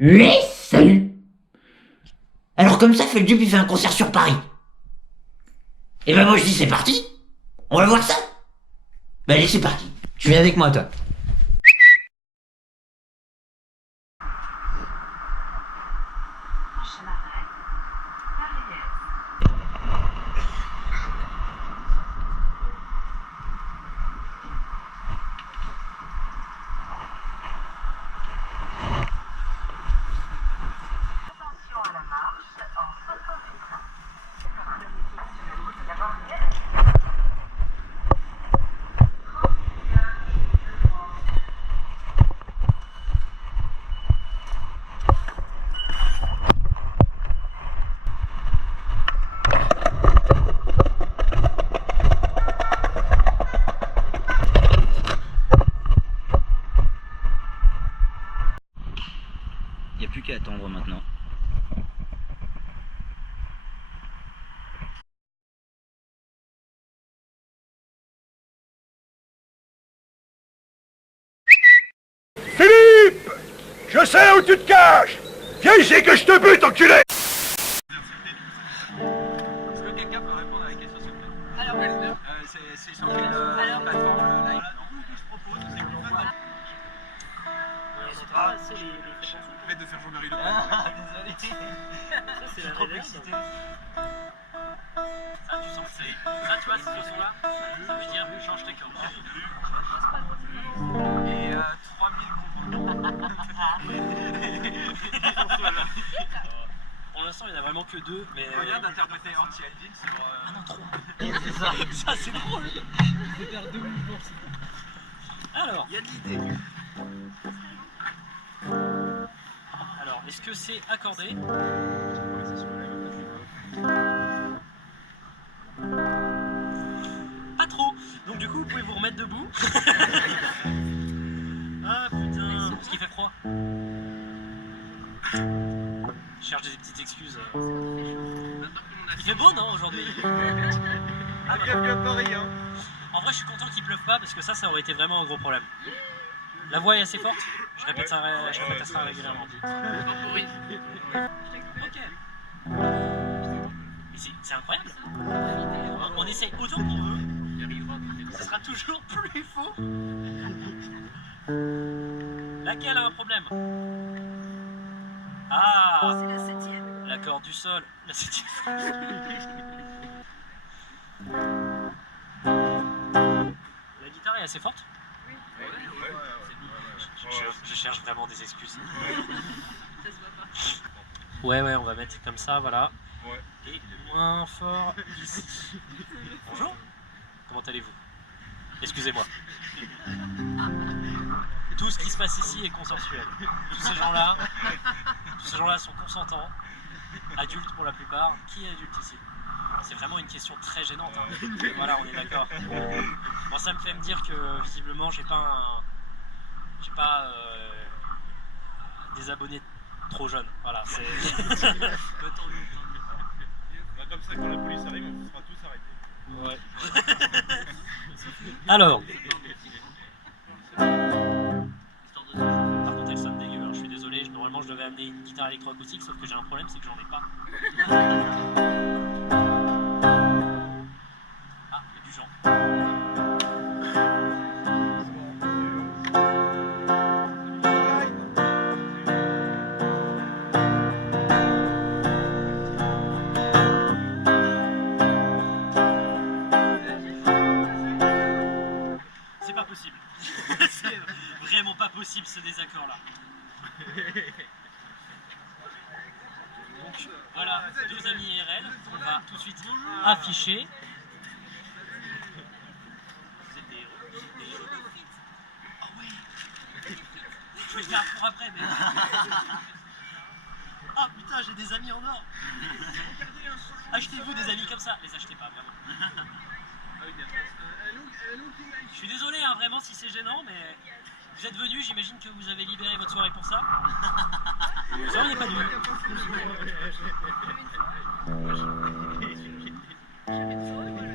Oui, salut. Alors comme ça, Feldup il fait un concert sur Paris. Et ben moi je dis c'est parti. On va voir ça. Ben allez c'est parti. Tu viens avec moi toi. Y a plus qu'à attendre maintenant. Philippe! Je sais où tu te caches! Viens ici que je te bute, enculé! Est-ce que quelqu'un peut répondre à la question s'il vous plaît? Alors, c'est sur quelle plateforme live? Nous, ce qu'on se propose, c'est que l'on fasse. Arrête de faire Jean-Marie Le Pen. Désolé. Ça, c'est la rédaction. Ça, tu sens que c'est. Ça, tu vois, ce son-là, ça veut dire change tes camps. Et 3000 Pour l'instant, il n'y en a vraiment que deux, mais. Regarde d'interpréter Anti-Aldine sur. Ah non, trois. C'est ça. Ça, c'est drôle. Je vais faire deux mouvements. Alors. Il y a de l'idée. Alors, est-ce que c'est accordé? Pas trop. Donc du coup, vous pouvez vous remettre debout. Ah putain, parce qu'il fait froid. Je cherche des petites excuses. Il fait beau, non, aujourd'hui? Ah, bienvenue à Paris, hein. En vrai, je suis content qu'il pleuve pas parce que ça aurait été vraiment un gros problème. La voix est assez forte. Je répète ça régulièrement. Ok. Mais c'est incroyable. On essaye autant qu'on veut. Ce sera toujours plus faux. Laquelle a un problème? Ah, C'est la septième. l'accord du sol. La septième. La guitare est assez forte. Je cherche vraiment des excuses. Ça se voit pas. Ouais, on va mettre comme ça, voilà. Ouais. Et moins fort ici. Bonjour. Comment allez-vous? Excusez-moi. Tout ce qui se passe ici est consensuel. Tous ces gens-là sont consentants, adultes pour la plupart. Qui est adulte ici? C'est vraiment une question très gênante. Hein. Voilà, on est d'accord. Bon, ça me fait me dire que visiblement, j'ai pas des abonnés trop jeunes. Voilà, c'est. Comme ça, quand la police arrive, on sera tous arrêtés. Ouais. Alors. Par contre, elle sonne dégueu, hein, je suis désolé. Normalement, je devais amener une guitare électroacoustique, sauf que j'ai un problème, c'est que j'en ai pas. Ah, il y a du gens. C'est pas possible. C'est vraiment pas possible ce désaccord là. Donc voilà, deux amis IRL, on va tout de suite afficher. C'est des héros. Ah ouais. Je vais le faire pour après, mais. Ah putain, j'ai des amis en or. Achetez-vous des amis comme ça. Les achetez pas, vraiment. Je suis désolé, hein, vraiment, si c'est gênant, mais vous êtes venus, j'imagine que vous avez libéré votre soirée pour ça. Vous auriez pas dû.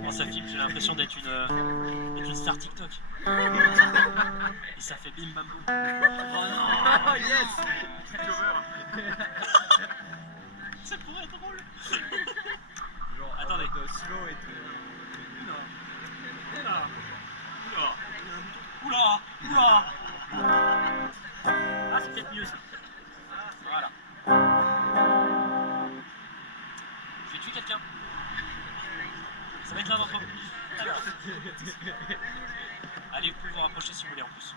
Bon, ça filme, j'ai l'impression d'être une star TikTok. Et ça fait bim bam boum. Oh yes. Ça pourrait être drôle. Genre, Attendez. Silo et Oula. Ah, c'est peut-être mieux ça. Voilà. Je vais tuer quelqu'un. Ça va être l'un d'entre vous. Alors. Allez, vous pouvez vous rapprocher si vous voulez en plus.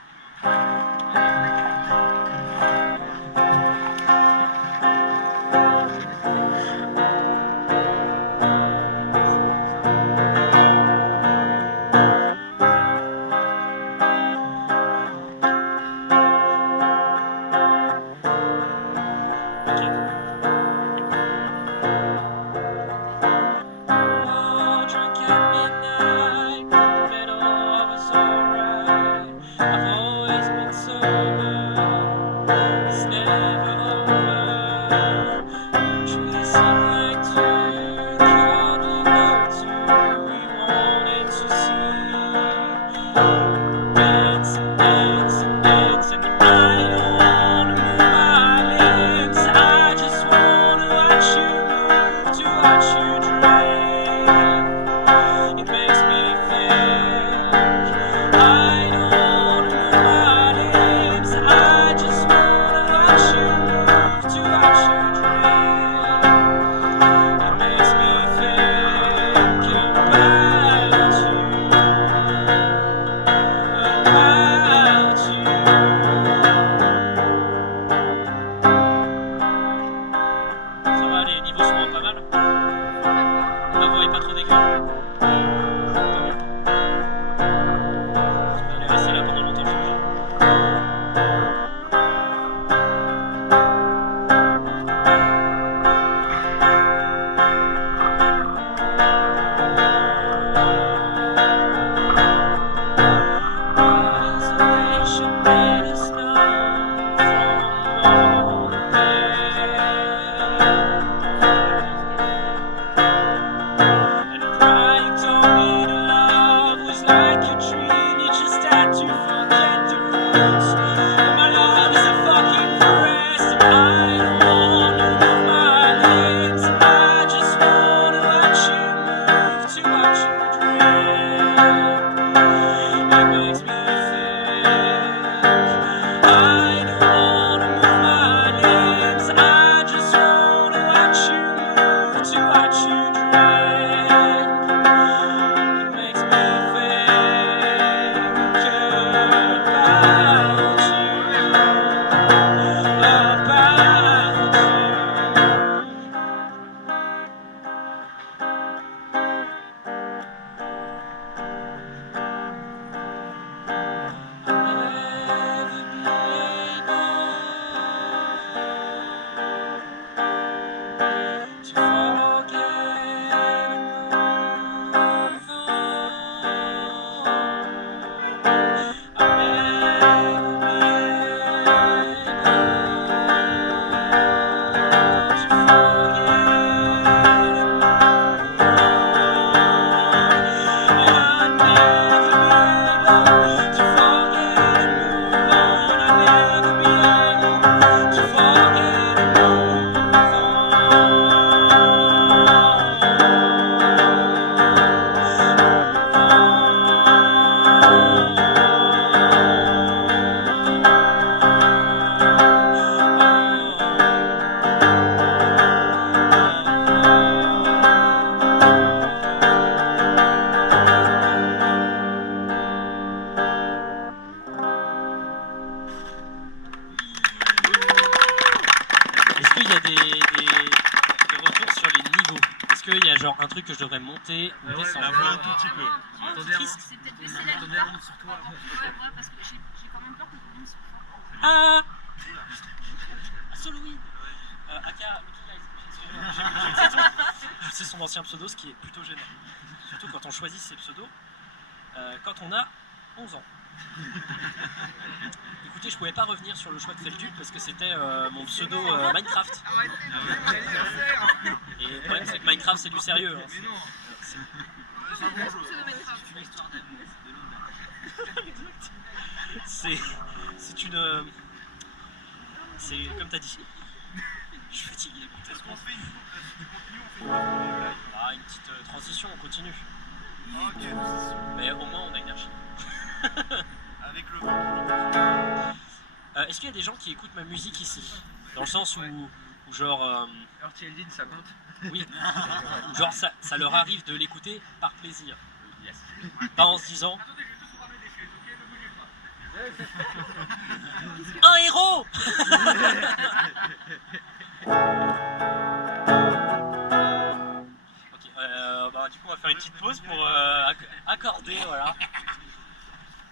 Un truc que je devrais monter ou descendre. La voix un tout petit peu. C'est peut-être laisser la guitare sur toi. Ouais, moi, parce que j'ai quand même peur que le volume soit fort. Ah Solo oui. Aka, c'est son ancien pseudo, ce qui est plutôt gênant. Surtout quand on choisit ses pseudos, quand on a 11 ans. Écoutez, je pouvais pas revenir sur le choix de Feldup parce que c'était mon pseudo Minecraft. Et le problème c'est que Minecraft c'est du sérieux. Hein. C'est C'est une histoire d'amour. c'est une... C'est comme t'as dit. Je suis fatigué. Est-ce qu'on se fait une coupe du contenu, on fait une coupe live? Ah, une petite transition, on continue. Ok, Mais au moins on a énergie. avec le vent. Est-ce qu'il y a des gens qui écoutent ma musique ici? Dans le sens où genre... RTLD, ça compte? Oui, où genre ça leur arrive de l'écouter par plaisir. Pas en se disant... Un héros. Ok, du coup on va faire une petite pause pour accorder, voilà.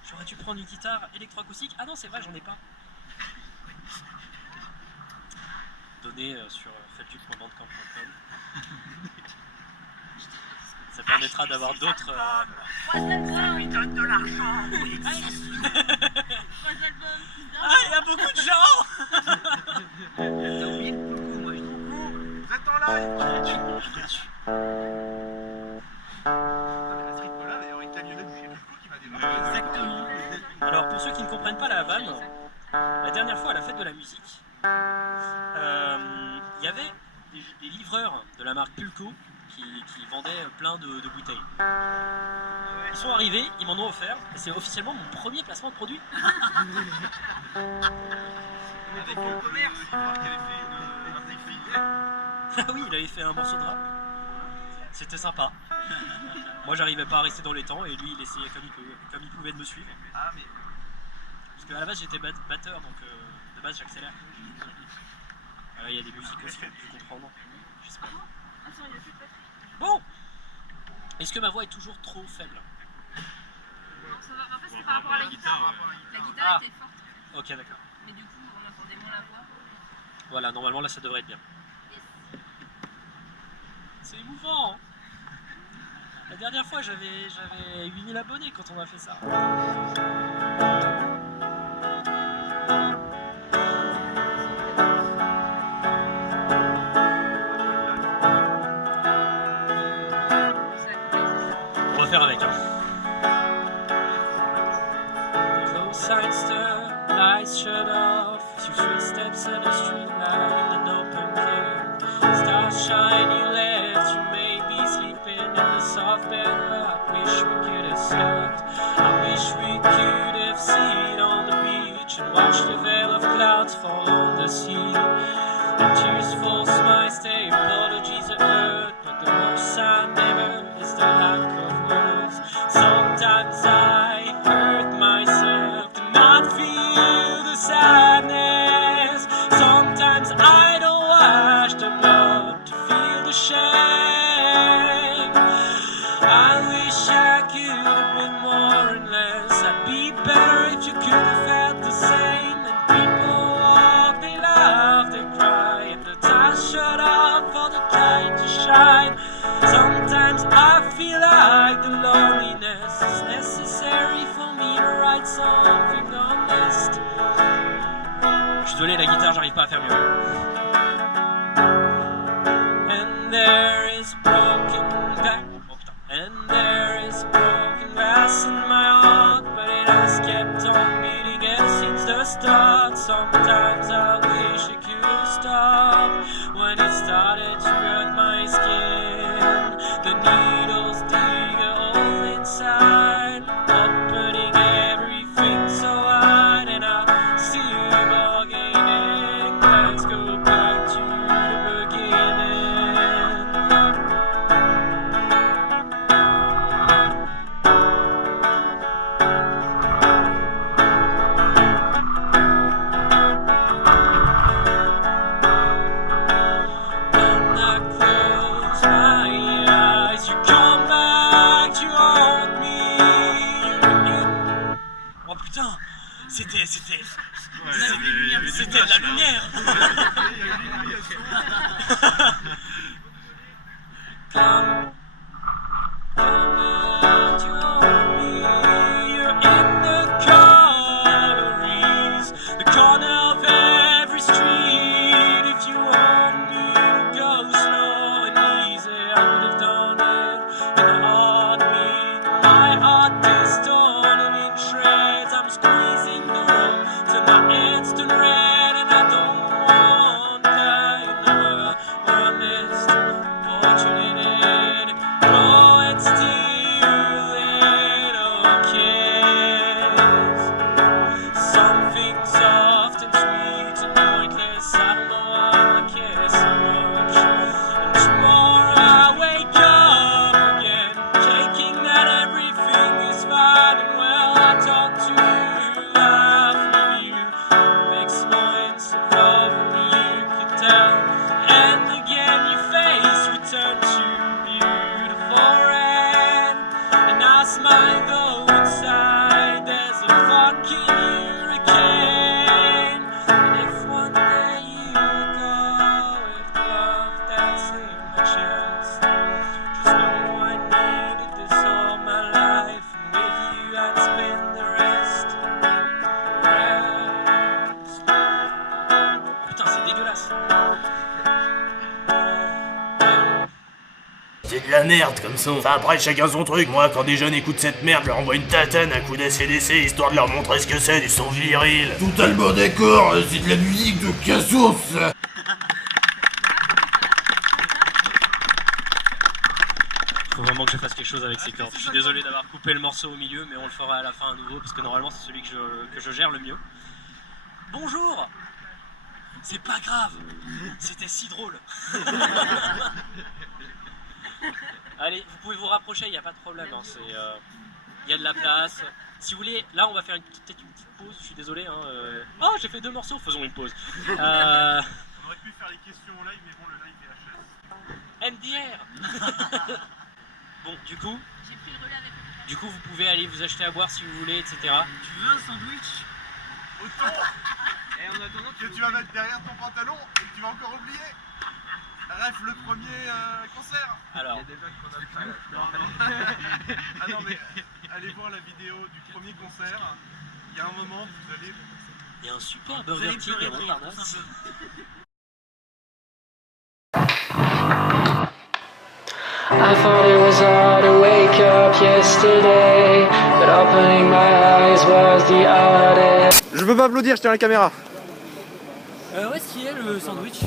J'aurais dû prendre une guitare électroacoustique. Ah non, c'est vrai, j'en ai pas. Donné sur faites-du.bandcamp.com. Ça permettra d'avoir d'autres... 3 albums, Lui donne de l'argent. 3 albums, Ah, il y a beaucoup de gens. T'as oublié le coucou, moi je dis coucou. Vous êtes en live? La street polar, d'ailleurs, une camionnette chez Coucou qui m'a démarré. Exactement. Alors pour ceux qui ne comprennent pas la vanne, la dernière fois à la fête de la musique, il y avait des livreurs de la marque Pulco qui vendaient plein de bouteilles. Ils sont arrivés, ils m'en ont offert, et c'est officiellement mon premier placement de produit. Avec le commerce, il voir qu'il avait fait un défi. Ah oui, il avait fait un morceau de rap. C'était sympa. Moi j'arrivais pas à rester dans les temps et lui il essayait comme il pouvait de me suivre. Ah, mais Parce qu'à la base j'étais batteur donc de base j'accélère. Voilà, il y a des musiques aussi qu'on peut comprendre. J'espère. attends, il y a plus de batterie. Bon, est-ce que ma voix est toujours trop faible? Non, ça va. En fait, c'était par rapport à la guitare. La guitare Ah. était forte, Ok, d'accord. mais du coup, on entendait moins la voix. Voilà, normalement là ça devrait être bien. C'est émouvant. Hein. La dernière fois j'avais 8000 abonnés quand on a fait ça. On va faire avec. Hein. Close side stir, lights shut off. Few footsteps and a street light in an open field. Stars shine, you left. You may be sleeping in the soft bed, but I wish we could have slept. I wish we could have seen on the beach and watched the veil of clouds fall on the sea. And tears fall, smiles stay, apologies are heard, but the worst I never is the lack of words. Sometimes I hurt myself to not feel the sadness. Sometimes I don't wash the blood to feel the shame. I wish I could have been more and less. I'd be better if you could have felt the same. And people walk, they laugh, they cry, and the tires shut off for the light to shine. Sometimes I feel like the loneliness is necessary for me to write something honest. Je suis désolé, la guitare, j'arrive pas à faire mieux. And there is broken back. Oh putain. And there is broken glass in my heart, but it has kept on beating ever since the start. Sometimes I wish it could have stopped when it started to hurt my skin. The needles dig a hole inside, opening everything so wide, and I'm still bargaining. Let's go back to the beginning. When I close my eyes, you come back to haunt me. Oh putain, c'était de la lumière. Come back to haunt me. You're in the galleries, the corner of every street. If you want me to go slow and easy, I would have done it in a heartbeat. My heart is torn and in shreds. I'm squeezing the la merde comme son. Enfin après chacun son truc. Moi quand des jeunes écoutent cette merde, je leur envoie une tatane à coup d'ACDC histoire de leur montrer ce que c'est du son viril. Totalement d'accord, c'est de la musique de cassos. Faut vraiment que je fasse quelque chose avec ces cordes. Je suis désolé d'avoir coupé le morceau au milieu, mais on le fera à la fin à nouveau, parce que normalement c'est celui que je gère le mieux. Bonjour! C'est pas grave, c'était si drôle. Allez, vous pouvez vous rapprocher, il n'y a pas de problème. Hein, y a de la place. Si vous voulez, là on va faire peut-être une petite pause, je suis désolé. Hein, Oh, j'ai fait 2 morceaux, faisons une pause. On aurait pu faire les questions en live, mais bon, le live est MDR. Bon, du coup, J'ai pris le relais avec le du coup, vous pouvez aller vous acheter à boire si vous voulez, etc. Tu veux un sandwich? autant Et en attendant, que tu vas mettre derrière ton pantalon et que tu vas encore oublier. Bref, le premier concert. Alors, il y a des blagues qu'on a pas là. Ah non, mais allez voir la vidéo du premier concert. Il y a un moment, vous allez... il y a un super Burger King à Montparnasse. I thought it was hard to wake up yesterday, but opening my eyes was the hardest. Je peux pas applaudir, je tiens la caméra. Où est-ce qu'il est le sandwich?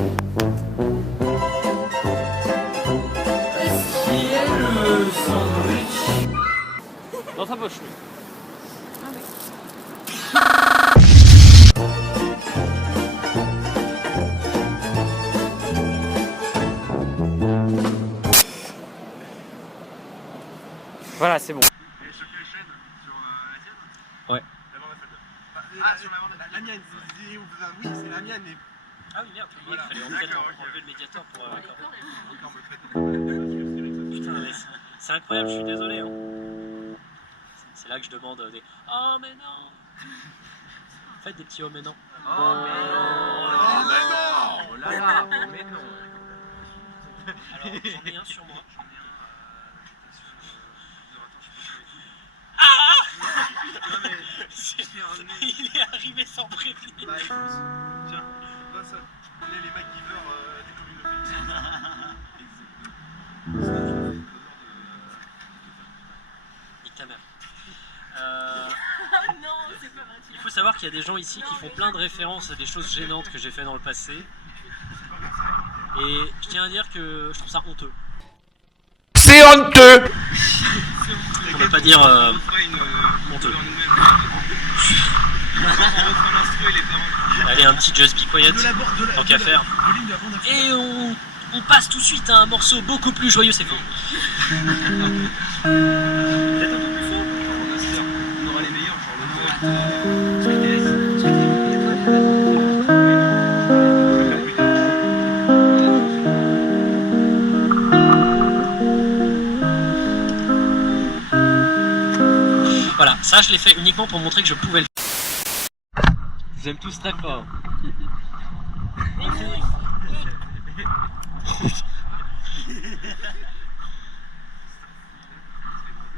Dans ta poche. Voilà, c'est bon. Et choquer les chaînes sur la tienne. Ouais. La bande FM. Sur la mienne. Oui, c'est la mienne. Et... Ah oui, merde, Voilà. il fallait en fait D'accord, ok. enlever le médiateur pour... Encore me traiter. Putain, mais c'est incroyable, je suis désolé. Hein. C'est là que je demande des... Oh mais non. Faites des petits oh mais non. Oh mais non. Oh là là, mais non. Alors, j'en ai un sur moi. Il est arrivé sans prévenir. Bah écoute, tiens, va ça. On est les MacGyver des communautés. Nique ta mère. Non, c'est pas vrai. Il faut savoir qu'il y a des gens ici qui font plein de références à des choses gênantes que j'ai fait dans le passé. Et je tiens à dire que je trouve ça honteux. C'est honteux. On ne pas dire honteux. Allez, un petit Just Be Quiet, tant qu'à faire. Et on passe tout de suite à un morceau beaucoup plus joyeux, c'est faux. Peut-être un peu plus fort. On aura les meilleurs, genre le mot, Voilà, ça je l'ai fait uniquement pour montrer que je pouvais le faire. Vous aimez tous d'accord.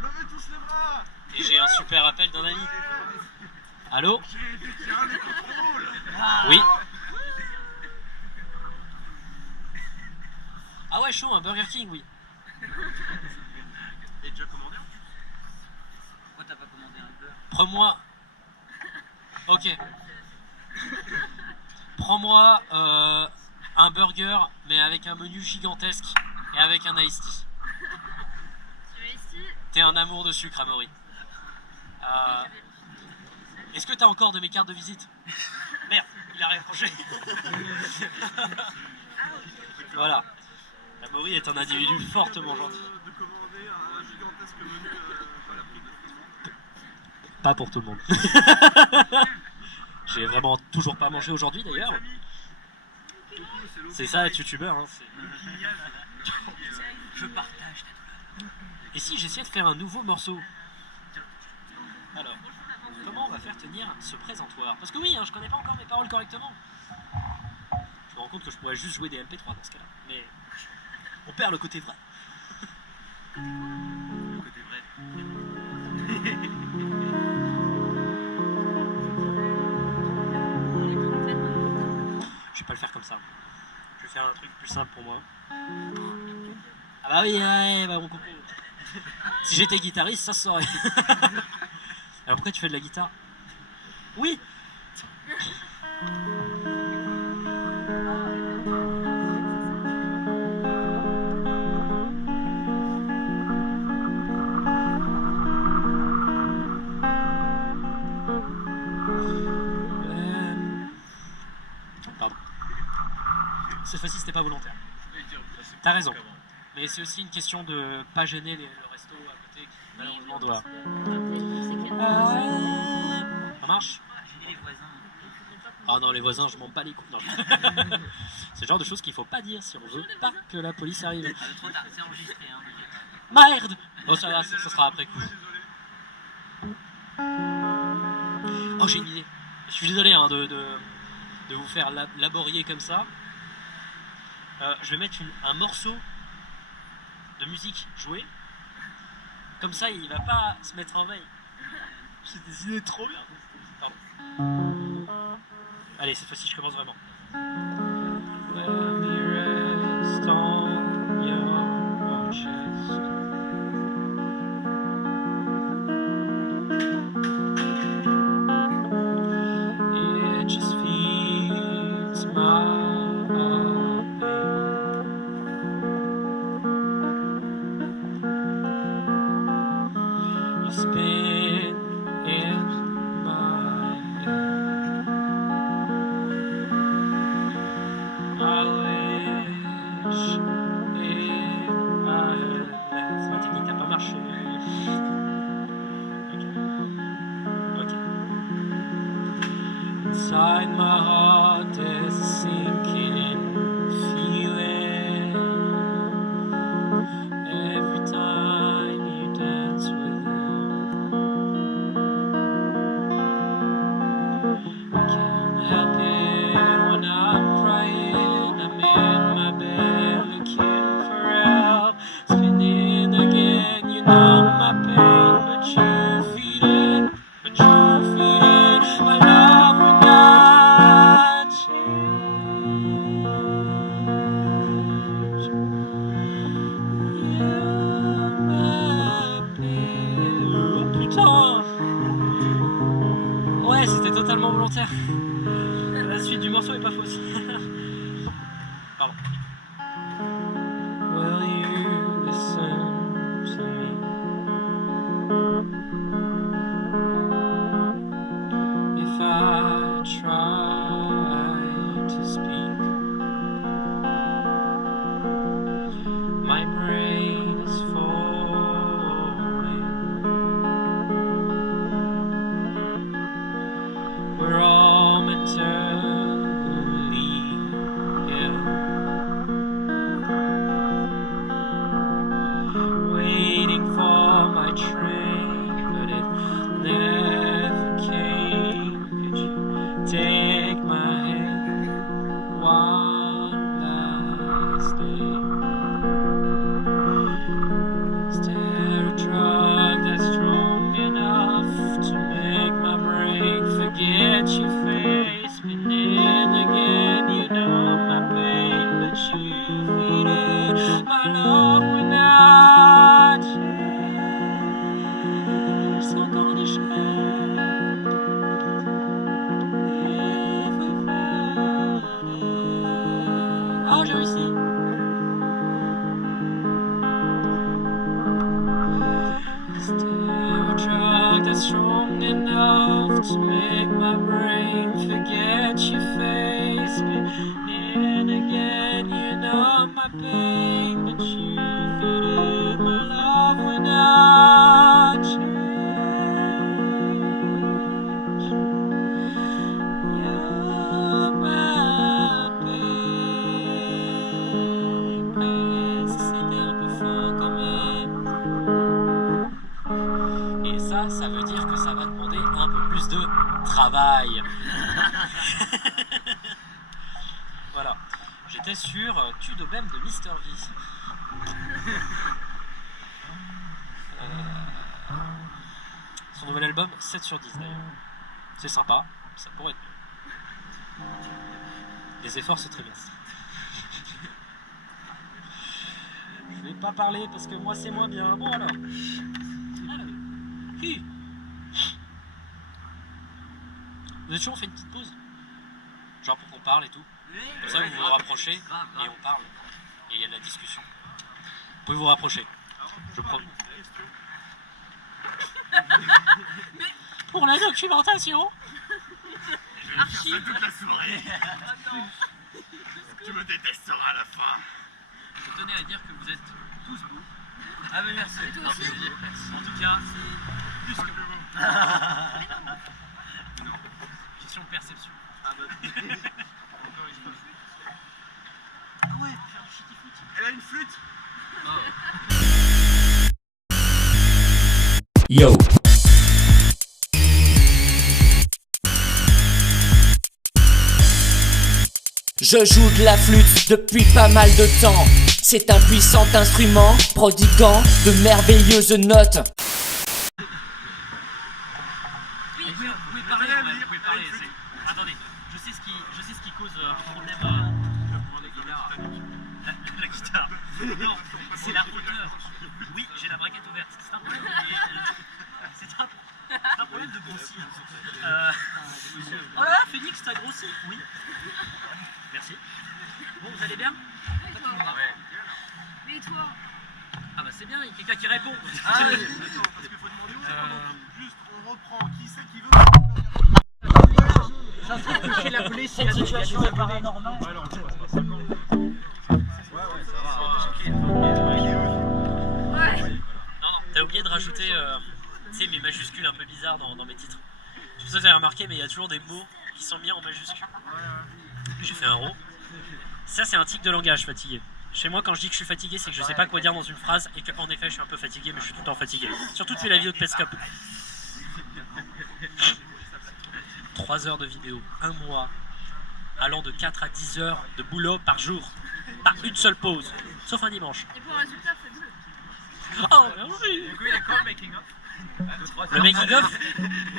Levez tous les bras. Et j'ai un super appel d'un ami. Allô? J'ai détiré les contrôles. Oui. Ah ouais, chaud, un Burger King, oui. Et déjà commandé? Pourquoi t'as pas commandé un beurre? Prends-moi... Ok. Prends-moi un burger, mais avec un menu gigantesque et avec un iced tea. Tu es ici. T'es un amour de sucre, Amaury. Est-ce que t'as encore de mes cartes de visite? Merde, il a raccroché. Voilà. Amaury est un individu fortement gentil. De commander un gigantesque menu à la prix de... Pas pour tout le monde. J'ai vraiment toujours pas mangé aujourd'hui d'ailleurs. C'est ça être youtubeur. Hein, Je partage ta douleur. Et si j'essayais de faire un nouveau morceau? Alors, comment on va faire tenir ce présentoir? Parce que oui, hein, je connais pas encore mes paroles correctement. Je me rends compte que je pourrais juste jouer des MP3 dans ce cas-là. Mais on perd le côté vrai. Le côté vrai. Je vais pas le faire comme ça. Je vais faire un truc plus simple pour moi. Ah bah oui, ouais, bah on comprend. Si j'étais guitariste, ça se saurait. Alors pourquoi tu fais de la guitare? Oui. Pardon. Cette fois-ci, c'était pas volontaire. T'as raison. Mais c'est aussi une question de pas gêner le resto à côté qui malheureusement doit. Ça marche? Oh non, les voisins, je m'en bats les couilles. Non. C'est le genre de choses qu'il faut pas dire si on veut pas que la police arrive. Trop tard, c'est enregistré. Hein. Merde! Bon, ça va, ça sera après coup. Oh, j'ai une idée. Je suis désolé hein, de vous faire laborier comme ça. Je vais mettre un morceau de musique joué. Comme ça, il va pas se mettre en veille. J'ai des idées trop bien. Pardon. Allez, cette fois-ci, je commence vraiment. Let me rest on your chest. It just feeds my pain. You spin in my head. I wish it had left. Ma technique n'a pas marché. Ok. Inside my heart there's a sinking feeling. Every time you dance with him, I can't help it when I'm crying. I'm in my bed looking for help, spinning again. You know my pain, but you feed it, my love will not change. You're my pain. Oh, putain! Ouais, c'était totalement volontaire. La suite du morceau est pas fausse. Pardon. Will you listen to me? If I try to speak, my brain is falling. We're all mentally ill, waiting for my train, but it never came. Could you take my hand one last day? Is there a drug that's strong enough to make my brain forget your face? Spinning again, you know my pain, but you feed it. My love will not change. Sans encore d'échelle. If we found it. Oh, j'ai réussi. Is there a drug that's strong enough to make my brain forget your face? Spinning again, you know my pain, but you feed it. My love will not change. You're my pain. C'était un peu fort quand même. Et ça veut dire que ça va demander un peu plus de travail. Voilà. J'étais sur Tudobem de Mr. V. Son nouvel album, 7 sur 10 d'ailleurs. C'est sympa, ça pourrait être mieux. Les efforts, c'est très bien. Je vais pas parler parce que moi c'est moins bien. Bon alors. Hi. Vous êtes chaud, on fait une petite pause? Genre pour qu'on parle et tout. Comme ça vous vous rapprochez et on parle. Et il y a de la discussion. Vous pouvez vous rapprocher. Je prends. Pour la documentation. Archie. toute la soirée. Tu me détesteras à la fin. Je tenais à dire que vous êtes tous beaux. Ah mais merci. Et toi aussi? En tout cas, plus que vous. Non. Question de perception. Ah bah. Ah ouais, pour faire du shitty-foot. Elle a une flûte. Yo. Je joue de la flûte depuis pas mal de temps. C'est un puissant instrument, prodiguant de merveilleuses notes. Oui, vous pouvez parler. Vous pouvez parler. Attendez, je sais ce qui cause un problème à la guitare. Non, c'est la hauteur. Oui, j'ai la braquette ouverte. C'est un problème. C'est un problème de grossir. Oh là là, Phoenix, t'as grossi. Oui. Merci. Bon, vous allez bien? Mais toi? Ah bah c'est bien, il y a quelqu'un qui répond. Ah oui, attends, parce qu'il faut demander où est-ce qu'on en- Juste, on reprend. Qui c'est qui veut? Ça se trouve que chez la police, cette situation est paranormale. Ouais, non, c'est pas bon. Ouais, ça va. Ouais. Non, t'as oublié de rajouter tu sais, mes majuscules un peu bizarres dans mes titres. Je sais pas si vous avez remarqué, mais il y a toujours des mots qui sont mis en majuscules. J'ai fait un rot. Ça, c'est un tic de langage, fatigué. Chez moi, quand je dis que je suis fatigué, c'est que je sais pas quoi dire dans une phrase et qu'en effet, je suis un peu fatigué, mais je suis tout le temps fatigué. Surtout depuis la vidéo de Pescop. 3 heures de vidéo, 1 mois, allant de 4 à 10 heures de boulot par jour. Pas une seule pause, sauf un dimanche. Et pour le résultat, faites-le. Oh, merci. Du coup, il y a quoi le making of? Le making of,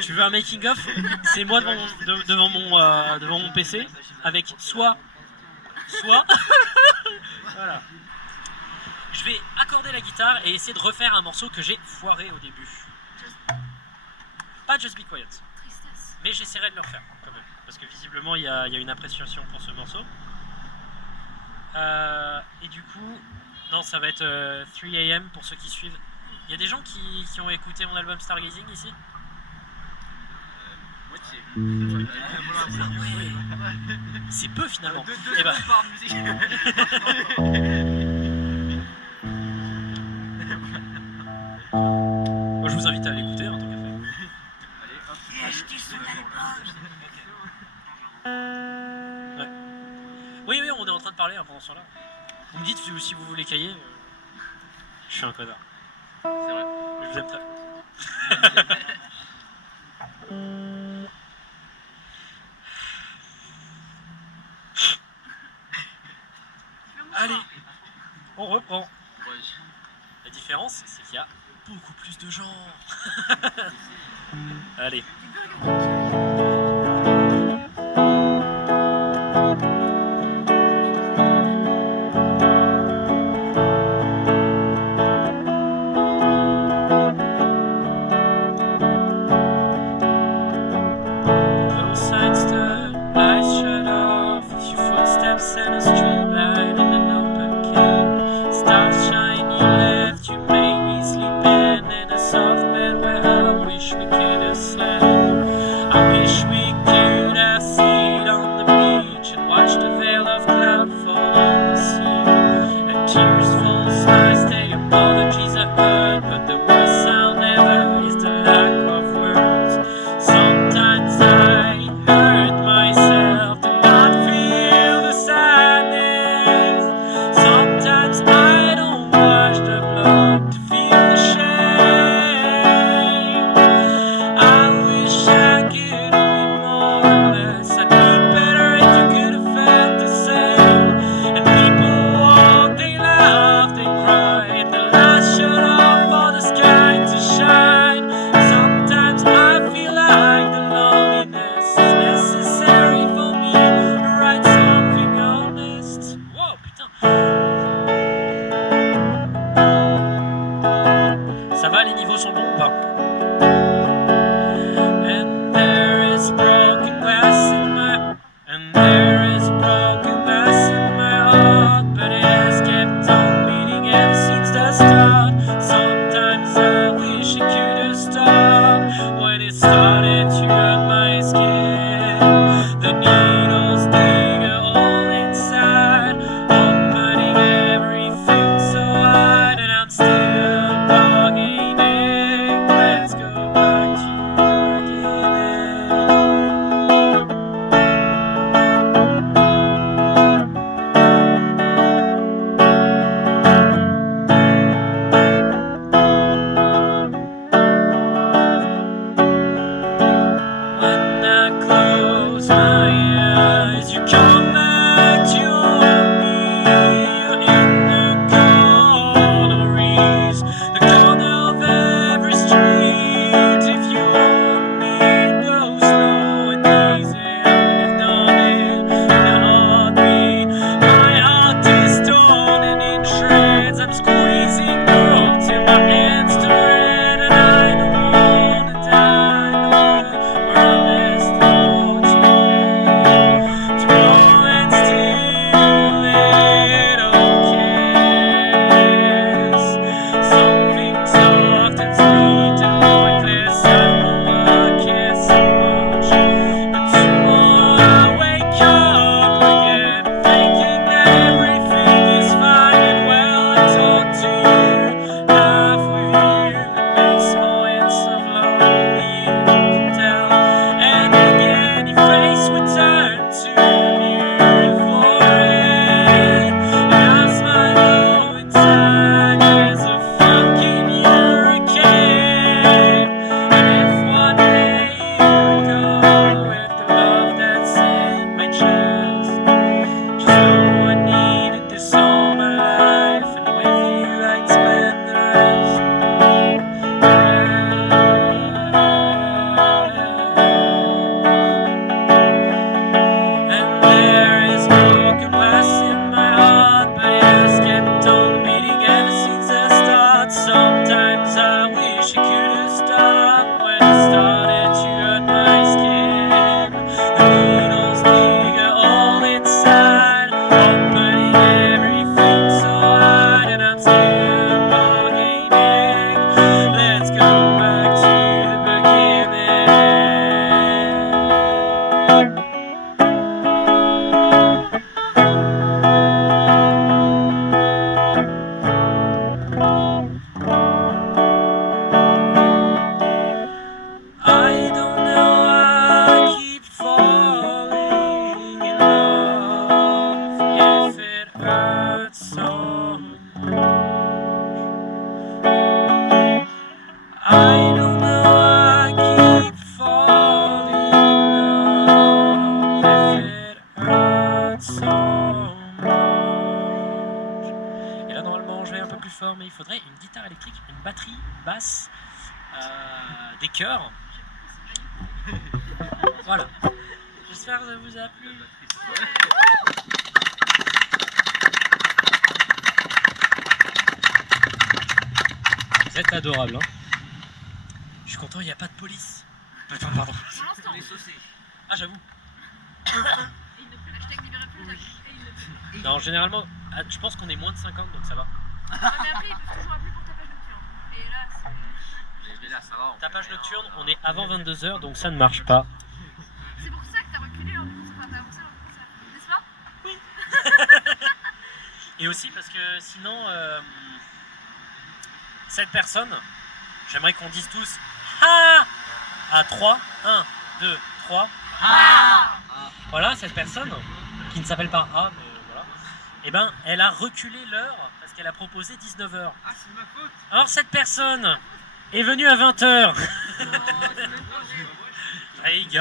tu veux un making of? C'est moi devant mon PC avec soit voilà. Je vais accorder la guitare et essayer de refaire un morceau que j'ai foiré au début. Pas Just Be Quiet, Tristesse. mais j'essaierai de le refaire quand même parce que visiblement il y a une appréciation pour ce morceau. Et du coup, non, ça va être 3 AM pour ceux qui suivent. Il y a des gens qui ont écouté mon album Stargazing ici? C'est peu finalement. Eh ben... Moi, je vous invite à l'écouter en tant qu'à fait. Ouais. Oui, on est en train de parler pendant ce temps-là. Vous me dites si vous voulez cailler. Je suis un connard. C'est vrai. Je vous aime très fort. Allez, on reprend. La différence, c'est qu'il y a beaucoup plus de gens. Allez. I wish I could started to hurt my skin. The needles dig a hole inside, opening everything so wide, and I'm still bargaining. Let's go back to the beginning. When I close my eyes, you come back to me. You're in the galleries, the corner of every street. If you want me, go slow and easy. I would have done it in a heartbeat. My heart is torn and in shreds. I'm squeezing up till my hands turn red, and I don't wanna die. Mais il faudrait une guitare électrique, une batterie, basse, des chœurs. Voilà. J'espère que ça vous a plu. Vous êtes adorables, hein. Je suis content, il n'y a pas de police. Pardon. Ah, j'avoue. Non, généralement, je pense qu'on est moins de 50, donc ça va. Ouais, mais après, ils peuvent toujours appeler pour tapage nocturne. Et là, c'est... Mais là, ça va. Tapage nocturne, on est avant 22h, donc ça ne marche pas. C'est pour ça que t'as reculé lors du concert, enfin, t'as avancé lors du concert, n'est-ce pas? Oui. Et aussi parce que sinon, cette personne, j'aimerais qu'on dise tous ah à 3, 1, 2, 3. Ah. Voilà, cette personne, qui ne s'appelle pas A, mais voilà, et ben, elle a reculé l'heure parce qu'elle a proposé 19h. Ah, c'est ma faute. Alors cette personne est venue à 20h. Rigole.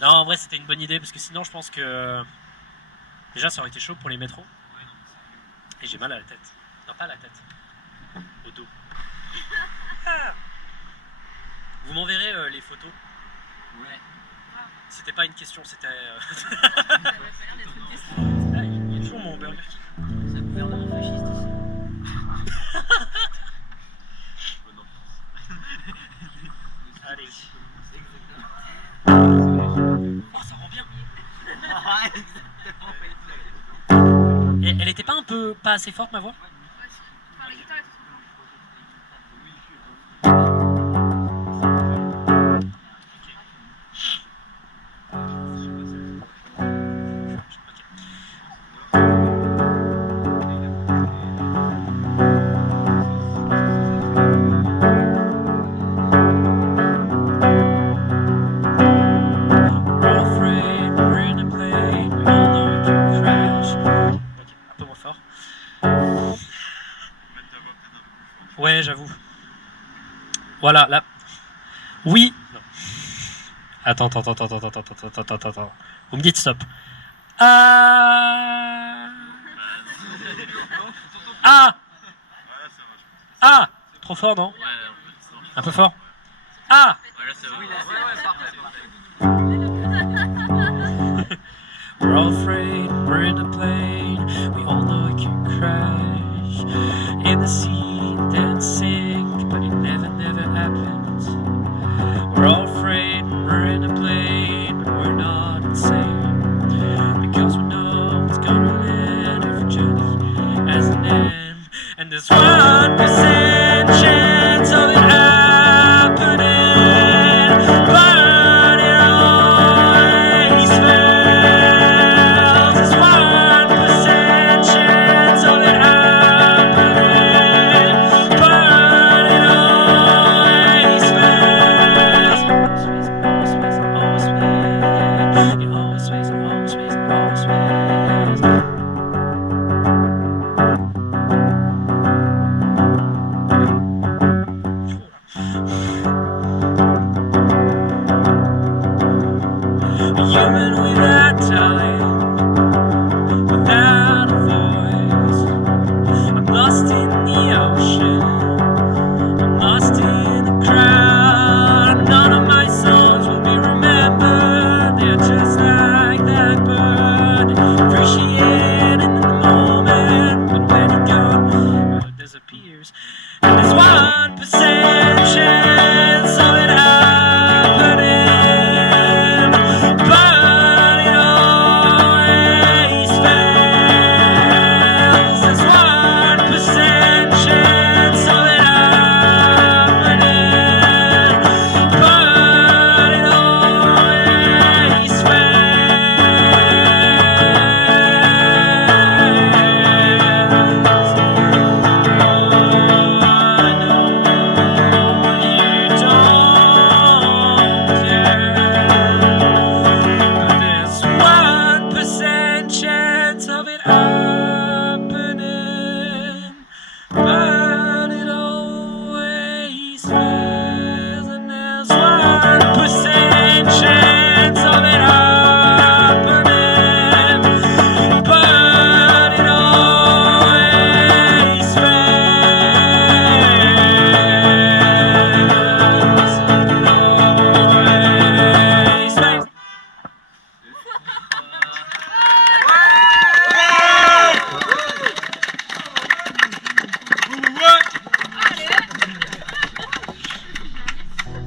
Non, en vrai, c'était une bonne idée parce que sinon, je pense que déjà, ça aurait été chaud pour les métros. Et j'ai mal à la tête. Non, pas à la tête. Au dos. Vous m'enverrez les photos. Ouais. C'était pas une question, c'était. Il y a toujours mon Burger King. C'est un gouvernement fasciste ici. Allez. Oh, ça rend bien. Et elle était pas un peu pas assez forte, ma voix? Ouais, si. Enfin, la guitare est tout simplement. Voilà, là. Oui. Non. Attends. Vous me dites stop. Ah. Trop fort, non? Un peu fort. Ah. We're all afraid, we're in a plane. We all know it can crash in the sea, then sink, but it never happens. We're all afraid, we're in a plane, but we're not insane. Because we know it's gonna end, every journey has an end. And there's 1% chance of it happening, but it always fails. There's 1% chance of it happening, but it always fails. Always fails. It always fails. Human without talent, without a voice. I'm lost in the ocean, I'm lost in the crowd. None of my songs will be remembered, they're just like that bird, appreciated in the moment, but when it goes, it disappears. And there's 1% chance of it happening, but it always fails. There's 1% chance of it happening, but it always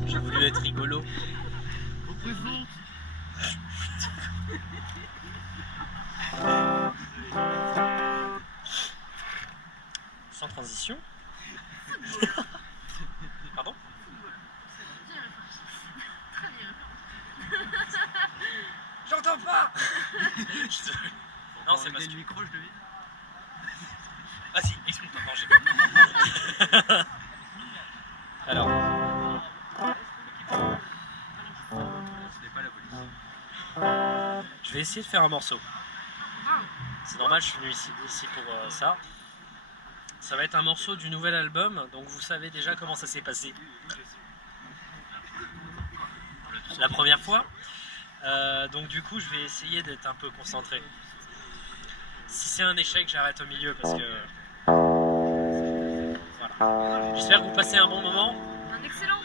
J'ai voulu être rigolo. Sans transition. Pardon? J'entends pas. Non, c'est parce que... micro, je devine. Ah si, explique pas. Non, j'ai pas. Alors... Je vais essayer de faire un morceau. C'est normal, je suis venu ici pour ça. Ça va être un morceau du nouvel album, donc vous savez déjà comment ça s'est passé. La première fois. Donc du coup, je vais essayer d'être un peu concentré. Si c'est un échec, j'arrête au milieu parce que... Voilà. J'espère que vous passez un bon moment. Un excellent.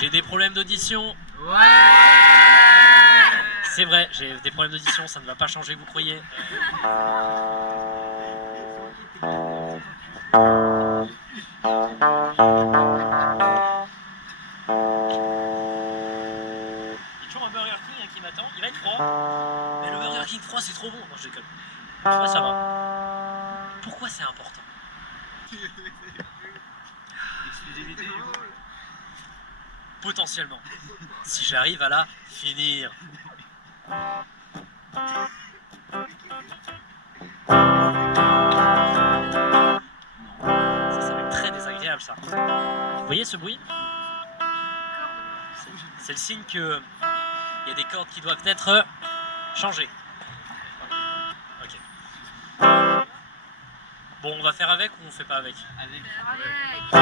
J'ai des problèmes d'audition. C'est vrai, j'ai des problèmes d'audition, ça ne va pas changer, vous croyez? Il y a toujours un Burger King qui m'attend, il va être froid. Mais le Burger King froid, c'est trop bon. Non, je déconne. Froid, ça va. Pourquoi c'est important? Potentiellement, si j'arrive à la finir. Ça va être très désagréable ça. Vous voyez ce bruit? C'est le signe que il y a des cordes qui doivent être changées. Ok. Bon, on va faire avec ou on fait pas avec? Avec. Ça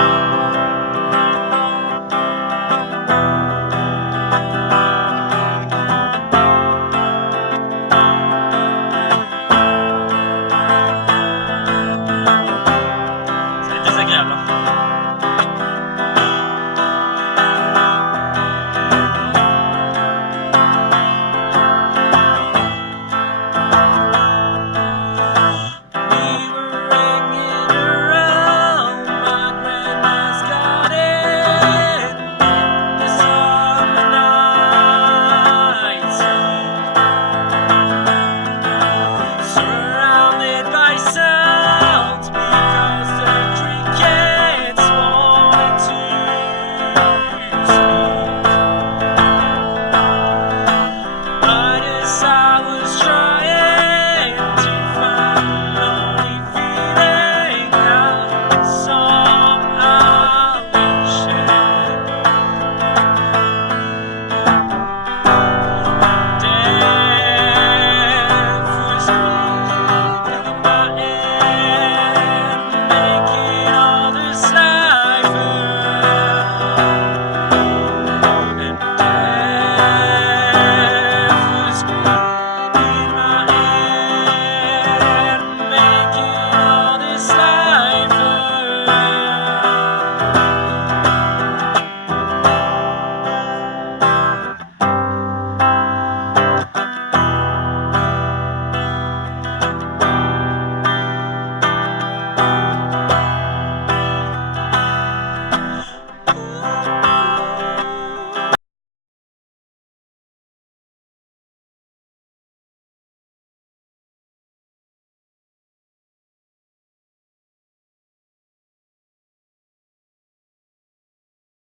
va être désagréable. Hein.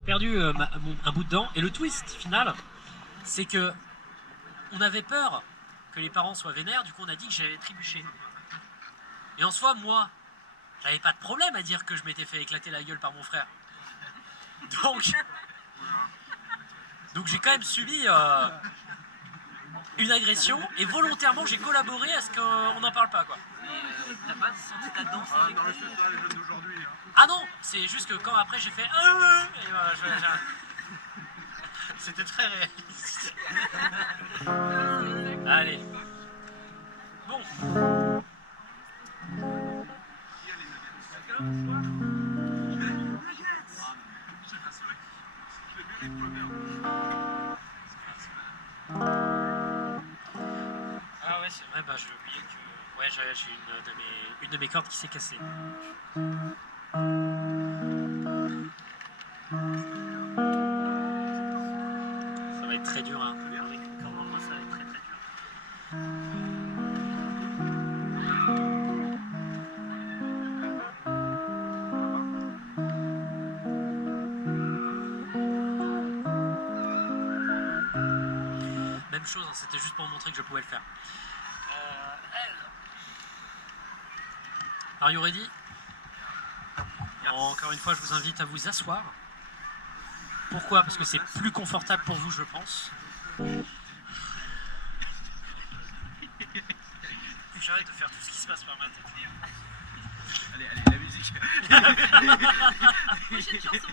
Perdu un bout de dent, et le twist final, c'est que on avait peur que les parents soient vénères, du coup on a dit que j'avais trébuché. Et en soi, moi, j'avais pas de problème à dire que je m'étais fait éclater la gueule par mon frère. Donc j'ai quand même subi une agression, et volontairement j'ai collaboré à ce qu'on n'en parle pas, quoi. T'as pas senti ta danse? Ah non, mais c'est ça, les jeunes d'aujourd'hui. Hein. Ah non, c'est juste que quand après j'ai fait et voilà, c'était très réaliste. Allez. Bon. Ah ouais, c'est vrai, bah j'ai oublié que ouais, j'ai une de mes cordes qui s'est cassée. Ça va être très dur, hein. Comment ça va être très très dur. Même chose, hein, c'était juste pour montrer que je pouvais le faire. Are you ready? Encore une fois, je vous invite à vous asseoir. Pourquoi? Parce que c'est plus confortable pour vous, je pense. J'arrête de faire tout ce qui se passe par ma tête. Allez, la musique. Prochaine chanson.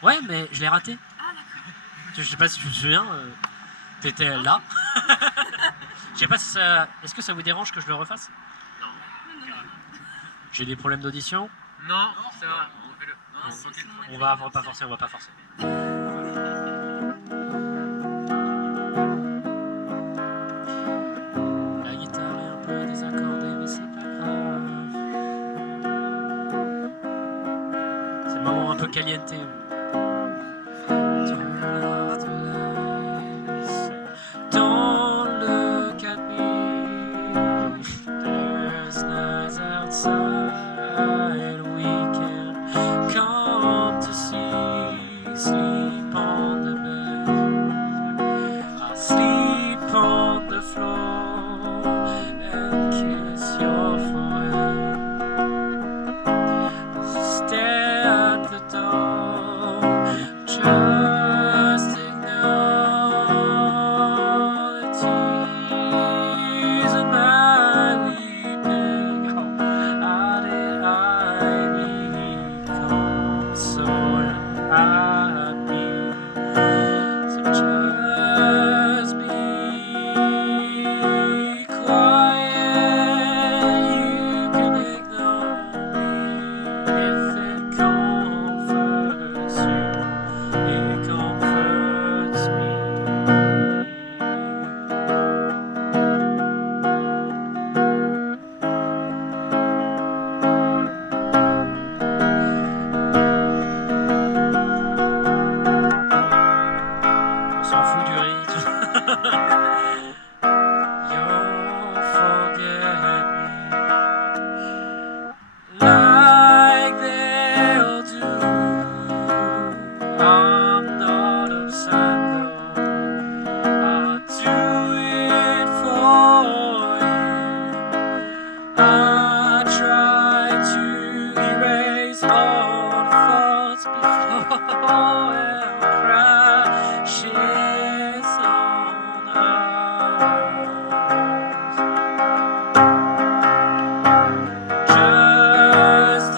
Ouais, mais je l'ai raté. Je sais pas si tu te souviens, t'étais là. Je sais pas si ça... Est-ce que ça vous dérange que je le refasse? Non. J'ai des problèmes d'audition? Non, ça va, on fait le. On va pas forcer, on va pas forcer. La guitare est un peu désaccordée, mais c'est pas grave. C'est le moment un peu caliente. s'en fout du rythme. You'll forget me like they'll do. I'm not upset though. I'll do it for you. I try to erase all the thoughts before it crashes on us. Just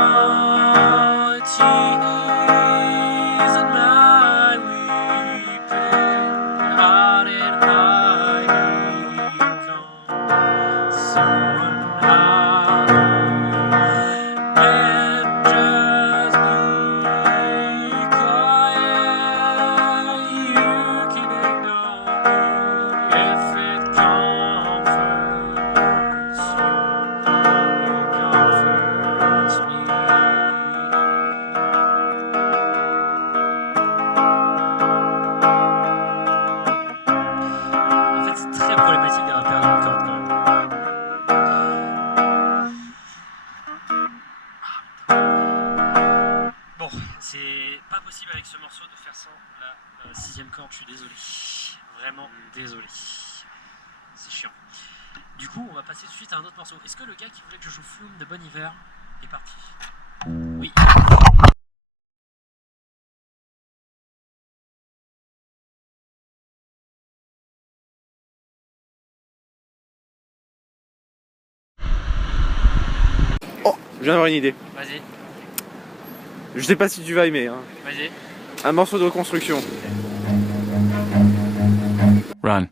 ignore tears and my weeping. How did I become so unhappy? And just be quiet. You can ignore me if it comforts you. It comforts me. En fait, c'est très problématique d'avoir perdu une corde quand même. Bon, c'est pas possible avec ce morceau de faire sans la sixième corde, je suis désolé. Vraiment désolé. C'est chiant. Du coup, on va passer tout de suite à un autre morceau. Est-ce que le gars qui voulait que je joue Flume de Bon Hiver est parti? Oui. Oh, je viens d'avoir une idée. Vas-y, Je sais pas si tu vas aimer. Hein. vas-y. Un morceau de reconstruction. Run.